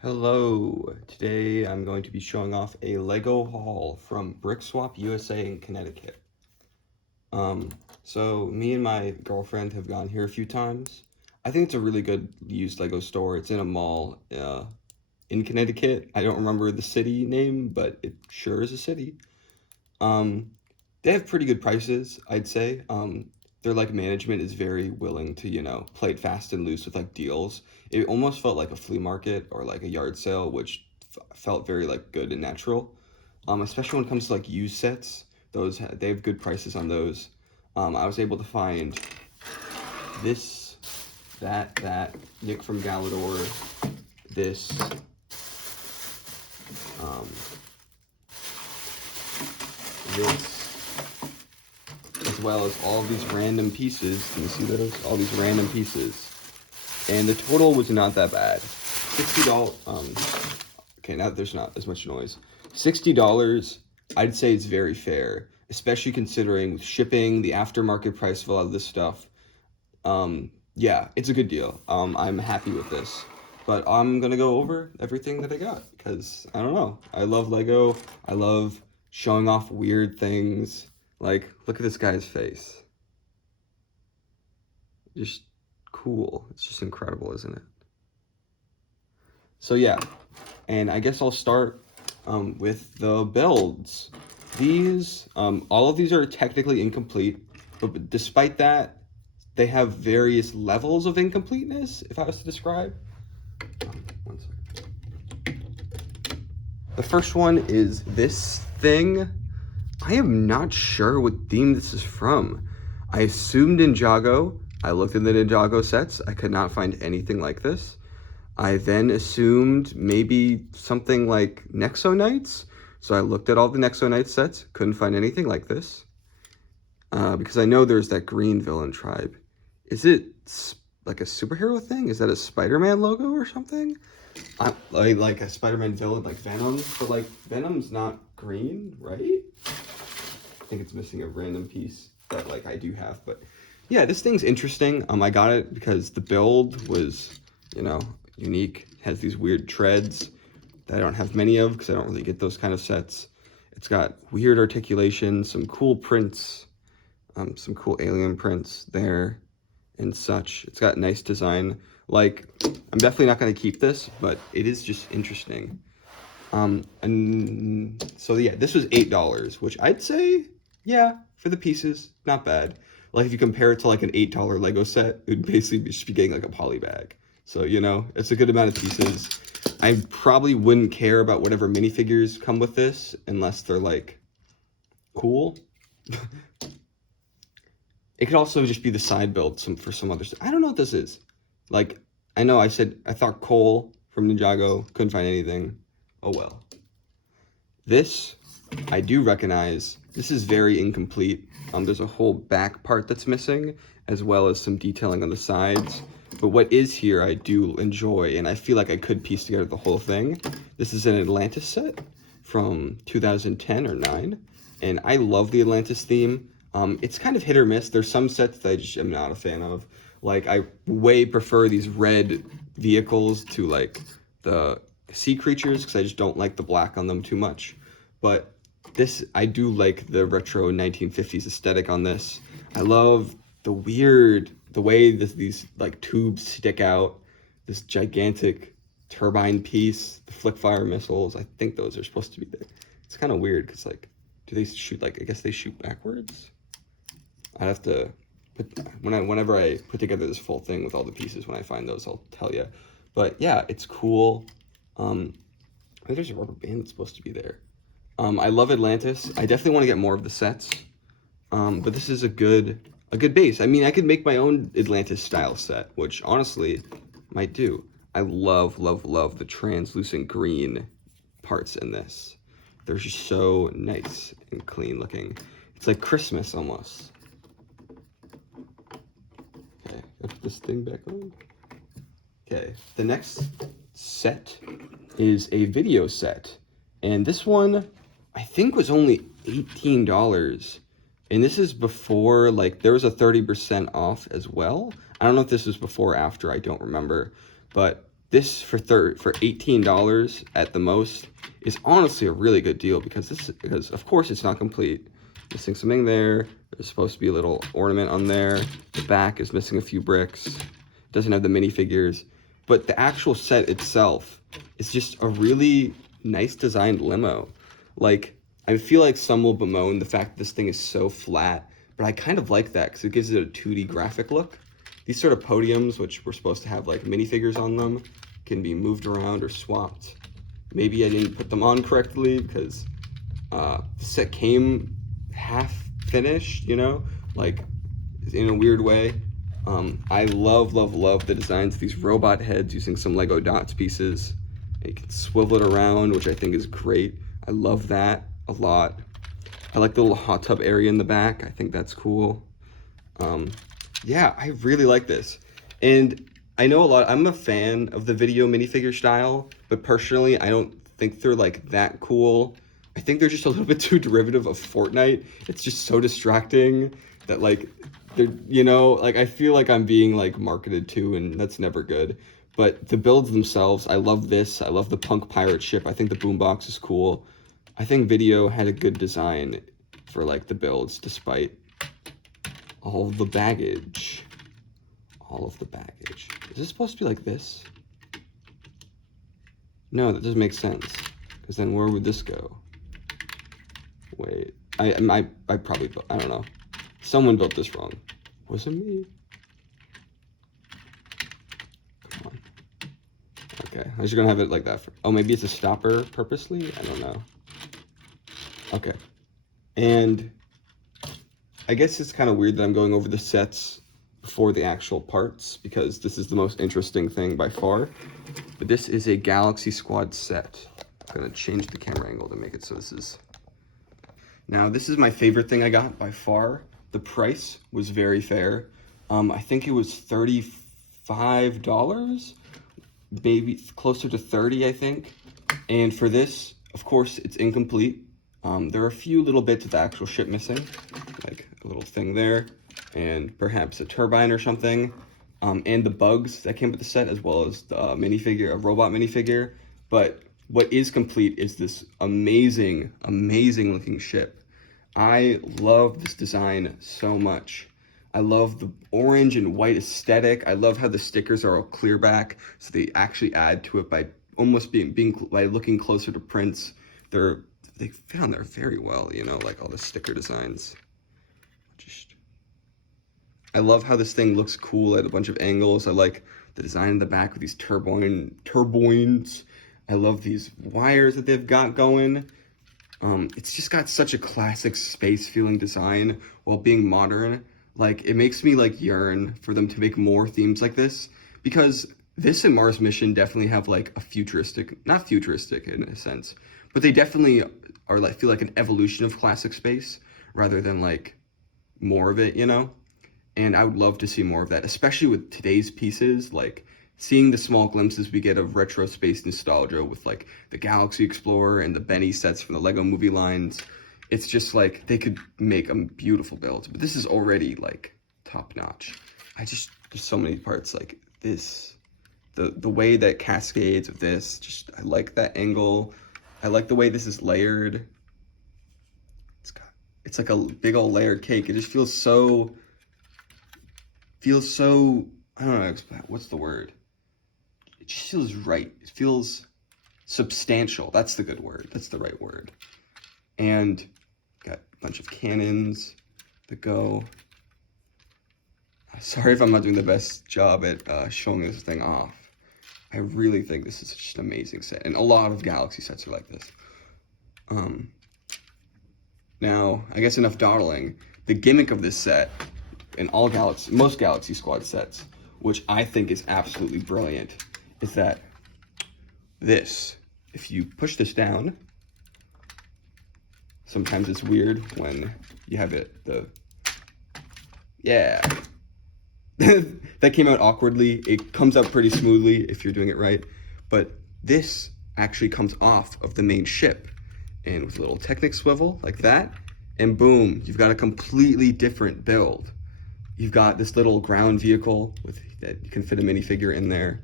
Hello, today I'm going to be showing off a Lego haul from Brick Swap USA in Connecticut. Um, so me and my girlfriend have gone here a few times. I think it's a really good used Lego store. It's in a mall in Connecticut. I don't remember the city name, but it sure is a city. Um, they have pretty good prices, I'd say. Their like management is very willing to, play it fast and loose with like deals. It almost felt like a flea market or like a yard sale, which felt very like good and natural. Especially when it comes to like used sets, they have good prices on those. I was able to find this, that Nick from Galador, this, um, this, as well as all of these random pieces. Can you see those? All these random pieces. And the total was not that bad. $60, okay, now there's not as much noise. $60, I'd say it's very fair, especially considering shipping, the aftermarket price of a lot of this stuff. Yeah, it's a good deal. I'm happy with this. But I'm gonna go over everything that I got, because, I don't know, I love Lego. I love showing off weird things. Like, look at this guy's face. Just cool. It's just incredible, isn't it? So yeah, and I guess I'll start with the builds. All of these are technically incomplete, but despite that, they have various levels of incompleteness, if I was to describe. One second. The first one is this thing. I am not sure what theme this is from. I assumed Ninjago. I looked in the Ninjago sets. I could not find anything like this. I then assumed maybe something like Nexo Knights. So I looked at all the Nexo Knights sets. Couldn't find anything like this. Because I know there's that green villain tribe. Is it like a superhero thing? Is that a Spider-Man logo or something? Like a Spider-Man villain, like Venom, but like Venom's not green, right? I think it's missing a random piece that like I do have, but yeah, this thing's interesting. I got it because the build was, unique. It has these weird treads that I don't have many of because I don't really get those kind of sets. It's got weird articulation, some cool prints, some cool alien prints there and such. It's got nice design. Like, I'm definitely not going to keep this, but it is just interesting. And so yeah, this was $8, which I'd say, yeah, for the pieces, not bad. Like if you compare it to like an $8 Lego set, it would basically just be getting like a poly bag. So, it's a good amount of pieces. I probably wouldn't care about whatever minifigures come with this unless they're like cool. It could also just be the side build for some other stuff. I don't know what this is. Like, I know I thought Cole from Ninjago, couldn't find anything. Oh well. This, I do recognize. This is very incomplete. There's a whole back part that's missing, as well as some detailing on the sides. But what is here, I do enjoy, and I feel like I could piece together the whole thing. This is an Atlantis set from 2010 or 9, and I love the Atlantis theme. It's kind of hit or miss. There's some sets that I just am not a fan of. Like, I way prefer these red vehicles to, like, the sea creatures, because I just don't like the black on them too much. But this, I do like the retro 1950s aesthetic on this. I love the way these, like, tubes stick out. This gigantic turbine piece, the flick fire missiles. I think those are supposed to be there. It's kind of weird, because, like, do they shoot, like, I guess they shoot backwards? I have to whenever I put together this full thing with all the pieces, when I find those, I'll tell you. But yeah, it's cool. I think there's a rubber band that's supposed to be there. I love Atlantis. I definitely want to get more of the sets. But this is a good base. I mean, I could make my own Atlantis style set, which honestly might do. I love, love, love the translucent green parts in this. They're just so nice and clean looking. It's like Christmas almost. Okay, I put this thing back on. Okay, the next set is a video set. And this one, I think, was only $18. And this is before, like, there was a 30% off as well. I don't know if this was before or after, I don't remember. But This for $18 at the most is honestly a really good deal because of course it's not complete. Missing something there. There's supposed to be a little ornament on there. The back is missing a few bricks. Doesn't have the minifigures, but the actual set itself is just a really nice designed limo. Like, I feel like some will bemoan the fact that this thing is so flat, but I kind of like that because it gives it a 2D graphic look. These sort of podiums, which were supposed to have like minifigures on them, can be moved around or swapped. Maybe I didn't put them on correctly because the set came half finished, you know, like in a weird way. I love the designs of these robot heads using some Lego dots pieces. And you can swivel it around, which I think is great. I love that a lot. I like the little hot tub area in the back. I think that's cool. Yeah, I really like this. And I know I'm a fan of the video minifigure style, but personally, I don't think they're like that cool. I think they're just a little bit too derivative of Fortnite. It's just so distracting that like, they're, you know, like I feel like I'm being like marketed to, and that's never good. But the builds themselves, I love this. I love the punk pirate ship. I think the boombox is cool. I think video had a good design for like the builds, despite all the baggage. All of the baggage. Is this supposed to be like this? No, that doesn't make sense. Because then where would this go? Wait, I probably built, I don't know. Someone built this wrong. Wasn't me. Come on. Okay, I was just gonna have it like that. Oh, maybe it's a stopper purposely? I don't know. Okay. And I guess it's kind of weird that I'm going over the sets before the actual parts, because this is the most interesting thing by far. But this is a Galaxy Squad set. I'm gonna change the camera angle to make it so this is... Now, this is my favorite thing I got by far. The price was very fair. I think it was $35, maybe closer to 30, I think. And for this, of course, it's incomplete. There are a few little bits of the actual ship missing, like a little thing there, and perhaps a turbine or something, and the bugs that came with the set, as well as the minifigure, a robot minifigure. But what is complete is this amazing, amazing looking ship. I love this design so much. I love the orange and white aesthetic. I love how the stickers are all clear back, so they actually add to it by almost by looking closer to prints. They fit on there very well, you know, like all the sticker designs. I love how this thing looks cool at a bunch of angles. I like the design in the back with these turbines. I love these wires that they've got going. It's just got such a classic space feeling design while being modern. Like, it makes me like yearn for them to make more themes like this, because this and Mars Mission definitely have like a futuristic, not futuristic in a sense, but they definitely are like, feel like an evolution of classic space rather than like more of it, you know? And I would love to see more of that, especially with today's pieces, like seeing the small glimpses we get of retro space nostalgia with like the Galaxy Explorer and the Benny sets from the Lego movie lines. It's just like they could make a beautiful build, but this is already like top notch. There's so many parts like this, the way that cascades of this, just, I like that angle. I like the way this is layered. It's like a big old layered cake. It just feels so, I don't know, what's the word? It just feels right. It feels substantial. That's the good word. That's the right word. And got a bunch of cannons that go. Sorry if I'm not doing the best job at showing this thing off. I really think this is just an amazing set. And a lot of Galaxy sets are like this. Now, I guess enough dawdling. The gimmick of this set, in most Galaxy Squad sets, which I think is absolutely brilliant, is that this, if you push this down, sometimes it's weird when you have yeah. That came out awkwardly. It comes out pretty smoothly if you're doing it right, but this actually comes off of the main ship, and with a little Technic swivel like that, and boom, you've got a completely different build. You've got this little ground vehicle that you can fit a minifigure in there.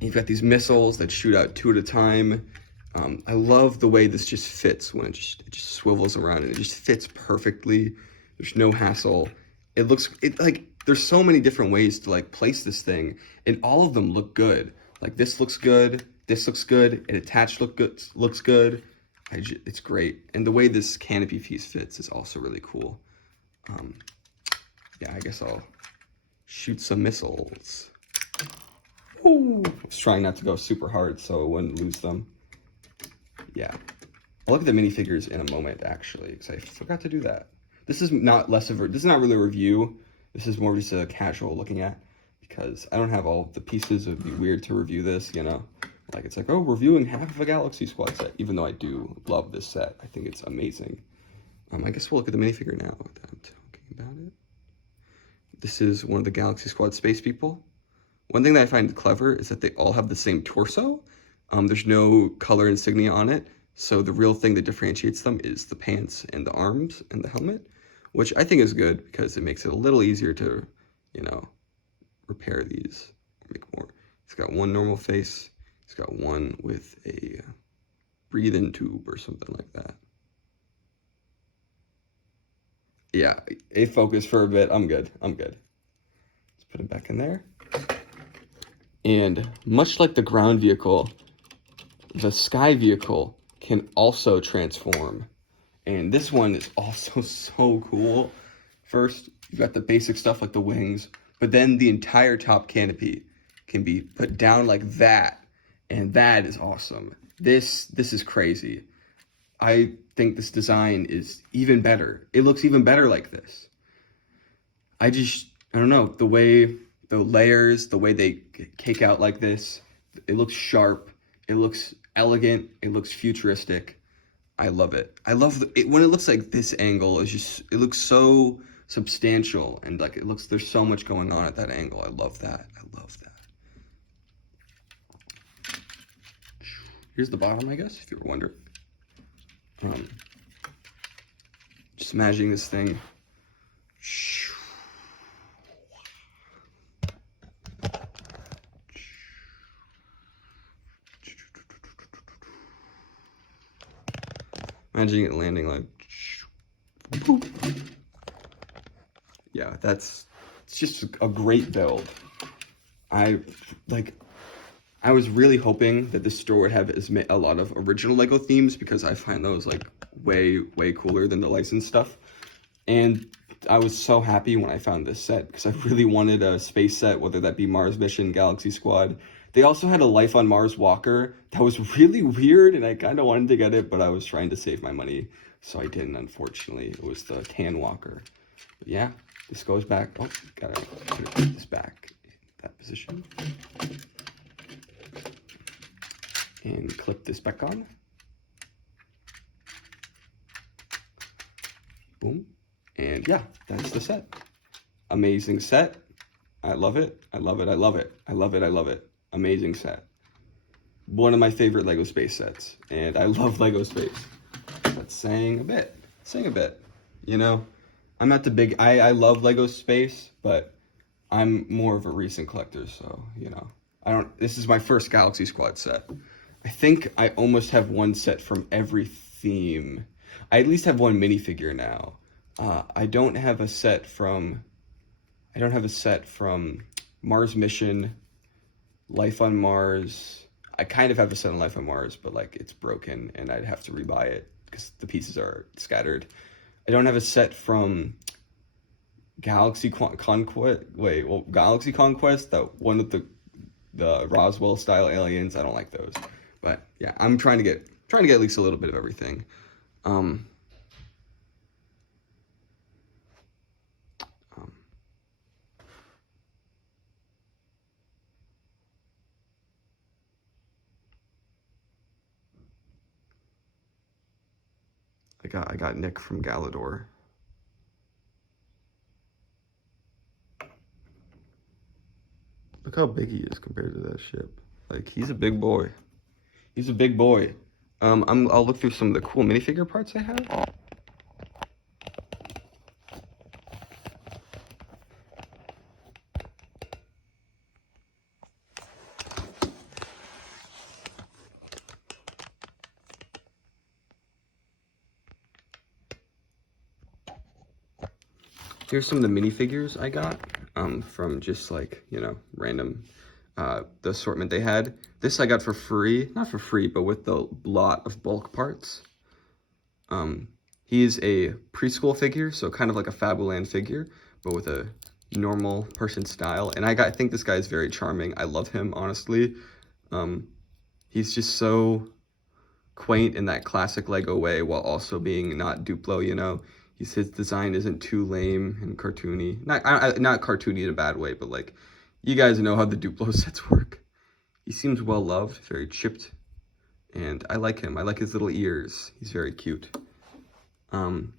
You've got these missiles that shoot out 2 at a time. I love the way this just fits when it just swivels around and it just fits perfectly. There's no hassle. There's so many different ways to like place this thing, and all of them look good. Like this looks good, it attached looks good. It's great. And the way this canopy piece fits is also really cool. Yeah, I guess I'll shoot some missiles. Ooh. I was trying not to go super hard so I wouldn't lose them. Yeah. I'll look at the minifigures in a moment, actually, because I forgot to do that. This is not really a review. This is more just a casual looking at, because I don't have all the pieces. It would be weird to review this, you know? Like, it's like, oh, reviewing half of a Galaxy Squad set, even though I do love this set. I think it's amazing. I guess we'll look at the minifigure now that I'm talking about it. This is one of the Galaxy Squad space people. One thing that I find clever is that they all have the same torso. There's no color insignia on it, so the real thing that differentiates them is the pants and the arms and the helmet, which I think is good because it makes it a little easier to, you know, repair these, make more. It's got one normal face. It's got one with a breathe-in tube or something like that. Yeah, a focus for a bit. I'm good. Let's put it back in there. And much like the ground vehicle, the sky vehicle can also transform. And this one is also so cool. First, you've got the basic stuff like the wings, but then the entire top canopy can be put down like that. And that is awesome. This is crazy. I think this design is even better. It looks even better like this. I don't know, the way the layers, the way they cake out like this, it looks sharp, it looks elegant, it looks futuristic. I love it. I love it when it looks like this angle is just, it looks so substantial and like there's so much going on at that angle. I love that. Here's the bottom, I guess, if you were wondering. Just imagining this thing. Imagining it landing like. Yeah, it's just a great build. I was really hoping that this store would have a lot of original Lego themes because I find those like way cooler than the licensed stuff. And I was so happy when I found this set because I really wanted a space set, whether that be Mars Mission, Galaxy Squad. They also had a Life on Mars walker that was really weird and I kind of wanted to get it, but I was trying to save my money, so I didn't, unfortunately. It was the tan walker. But yeah, this goes back. Oh, gotta put this back in that position. And clip this back on. Boom. And yeah, that's the set. Amazing set. I love it. Amazing set. One of my favorite Lego space sets. And I love Lego space. That's saying a bit. You know, I'm not the big, I love Lego space, but I'm more of a recent collector, so, you know. This is my first Galaxy Squad set. I think I almost have one set from every theme. I at least have one minifigure now. I don't have a set from Mars Mission, Life on Mars. I kind of have a set on Life on Mars, but like it's broken and I'd have to rebuy it because the pieces are scattered. I don't have a set from Galaxy Conquest. Galaxy Conquest, that one with the Roswell style aliens. I don't like those. But yeah, I'm trying to get at least a little bit of everything. I got Nick from Galador. Look how big he is compared to that ship. Like, he's a big boy. I'll look through some of the cool minifigure parts I have. Here's some of the minifigures I got from just like, you know, random, the assortment they had. This I got for free, not for free, but with the lot of bulk parts. He's a preschool figure, so kind of like a Fabuland figure, but with a normal person style. And I think this guy is very charming. I love him, honestly. He's just so quaint in that classic Lego way while also being not Duplo, you know. His design isn't too lame and cartoony. Not cartoony in a bad way, but like, you guys know how the Duplo sets work. He seems well loved, very chipped, and I like him. I like his little ears. He's very cute. I'll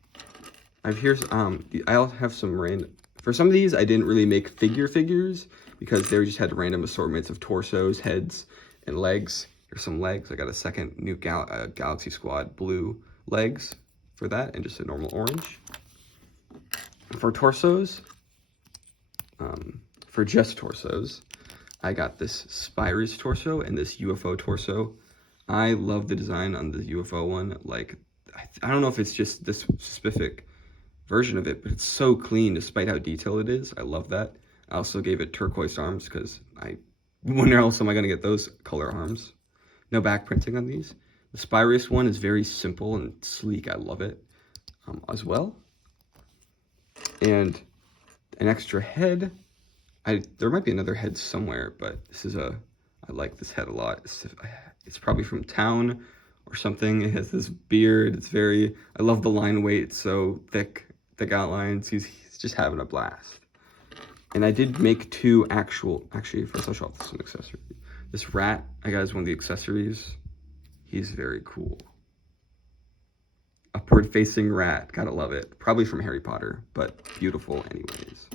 have some random. For some of these, I didn't really make figures because they just had random assortments of torsos, heads, and legs. Here's some legs. I got a second new Galaxy Squad blue legs for that, and just a normal orange. For torsos, for just torsos, I got this Spirus torso and this UFO torso. I love the design on the UFO one. Like, I don't know if it's just this specific version of it, but it's so clean despite how detailed it is. I love that. I also gave it turquoise arms because when else am I going to get those color arms? No back printing on these. The Spirus one is very simple and sleek. I love it as well. And an extra head. There might be another head somewhere, but I like this head a lot. It's probably from town or something. It has this beard. I love the line weight. It's so thick outlines. He's just having a blast. And I did make two actually, first I'll show off some accessories. This rat, I got as one of the accessories. He's very cool. Upward facing rat, gotta love it. Probably from Harry Potter, but beautiful anyways.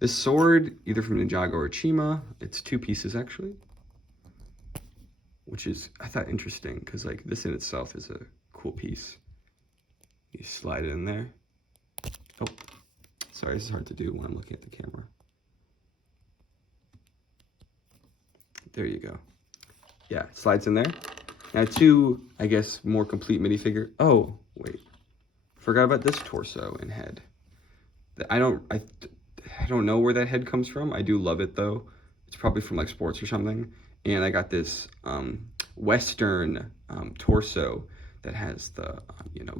This sword, either from Ninjago or Chima. It's 2 pieces actually. Which is, I thought, interesting, because like this in itself is a cool piece. You slide it in there. Oh, sorry, this is hard to do when I'm looking at the camera. There you go. Yeah, it slides in there. Now 2, I guess, more complete minifigure. Oh, wait. Forgot about this torso and head. I don't know where that head comes from. I do love it though. It's probably from like sports or something. And I got this Western torso that has the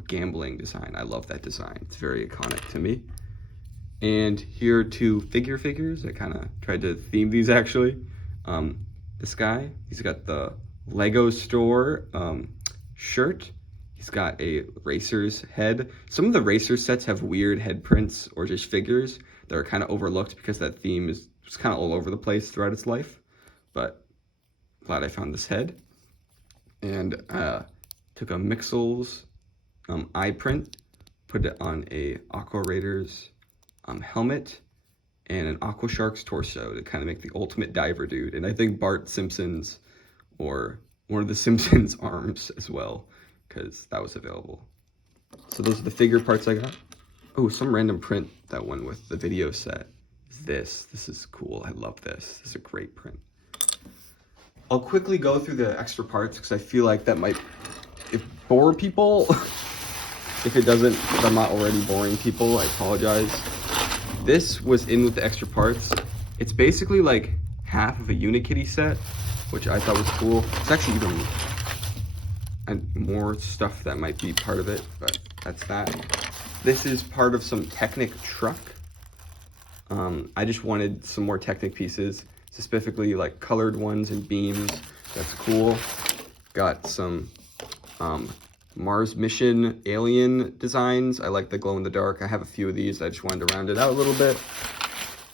gambling design. I love that design. It's very iconic to me. And here are 2 figures. I kind of tried to theme these actually. This guy, he's got the Lego store shirt. He's got a racer's head. Some of the racer sets have weird head prints or just figures that are kind of overlooked because that theme was kind of all over the place throughout its life. But glad I found this head. And took a Mixels eye print, put it on a Aqua Raiders helmet, and an Aqua Shark's torso to kind of make the ultimate diver dude. And I think Bart Simpson's or one of the Simpsons arms as well, because that was available. So those are the figure parts I got. Oh, some random print that went with the video set. This is cool. I love this. This is a great print. I'll quickly go through the extra parts because I feel like that might bore people. If it doesn't, if I'm not already boring people, I apologize. This was in with the extra parts. It's basically like half of a Unikitty set, which I thought was cool. It's actually even more stuff that might be part of it, but that's that. This is part of some Technic truck. I just wanted some more Technic pieces, specifically like colored ones and beams. That's cool. Got some Mars mission alien designs. I like the glow in the dark. I have a few of these. I just wanted to round it out a little bit.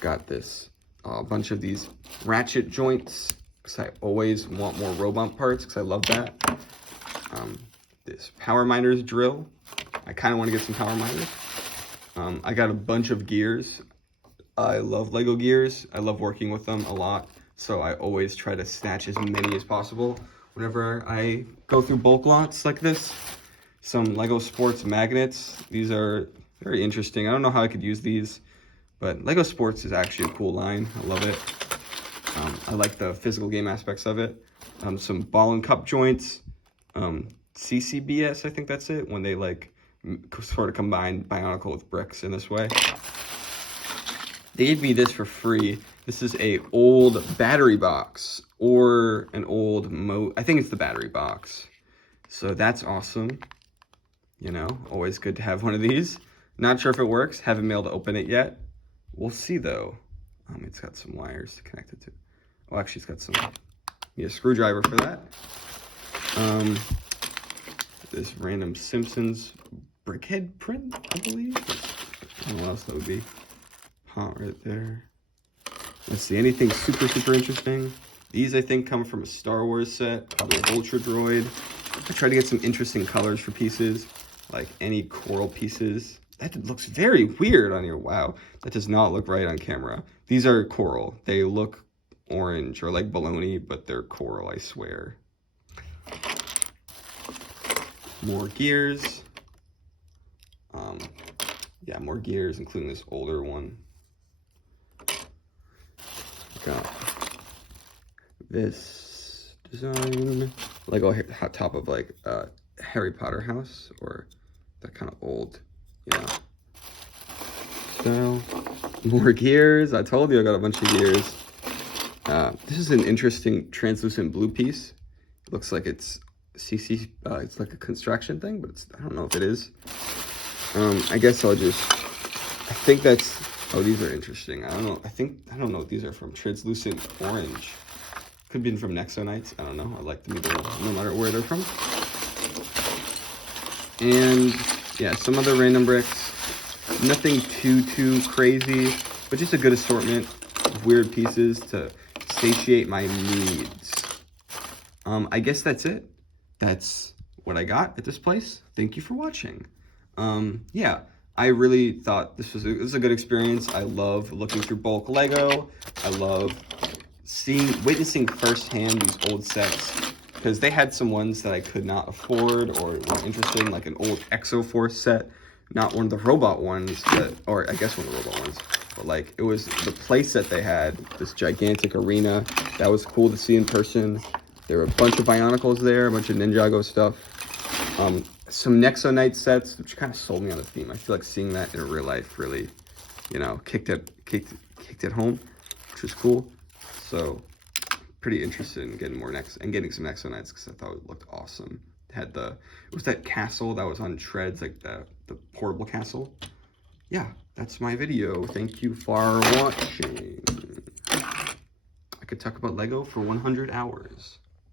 Got this a bunch of these ratchet joints because I always want more robot parts because I love that. This Power Miners drill. I kind of want to get some Power Miners. I got a bunch of gears. I love Lego gears. I love working with them a lot. So I always try to snatch as many as possible whenever I go through bulk lots like this. Some Lego Sports magnets. These are very interesting. I don't know how I could use these, but Lego Sports is actually a cool line. I love it. I like the physical game aspects of it. Some ball and cup joints. CCBS, I think that's it, when they like sort of combine Bionicle with bricks in this way. They gave me this for free. This is a old battery box or an old I think it's the battery box. So that's awesome. You know, always good to have one of these. Not sure if it works. Haven't been able to open it yet. We'll see though. It's got some wires to connect it to. Oh, actually, it's got some. Need a screwdriver for that. This random Simpsons brickhead print, I believe. I don't know what else that would be. Hot right there. Let's see, anything super interesting? These, I think, come from a Star Wars set, probably a Vulture Droid. I tried to get some interesting colors for pieces, like any coral pieces. That looks very weird on your, wow. That does not look right on camera. These are coral. They look orange or like bologna, but they're coral, I swear. More gears. Yeah, more gears, including this older one. Got this design, Lego top of like Harry Potter house, or that kind of old, yeah. So more gears. I told you I got a bunch of gears. This is an interesting translucent blue piece. It looks like it's CC. It's like a construction thing, but I don't know if it is. I guess I'll just. I think that's. Oh, these are interesting. I don't know. I don't know what these are from. Translucent orange. Could be from Nexonites. I don't know. I like them either, no matter where they're from. And yeah, some other random bricks. Nothing too crazy, but just a good assortment of weird pieces to satiate my needs. I guess that's it. That's what I got at this place. Thank you for watching. Yeah, I really thought this was a good experience. I love looking through bulk Lego. I love witnessing firsthand these old sets, because they had some ones that I could not afford or weren't interested in, like an old Exoforce set. Not one of the robot ones, or I guess one of the robot ones, but like it was the play set they had, this gigantic arena. That was cool to see in person. There were a bunch of Bionicles there, a bunch of Ninjago stuff. Some Nexonite sets, which kind of sold me on the theme. I feel like seeing that in real life really, you know, kicked it home, which was cool. So pretty interested in getting more getting some Nexonites, because I thought it looked awesome. It was that castle that was on treads, like the portable castle. Yeah, that's my video. Thank you for watching. I could talk about Lego for 100 hours.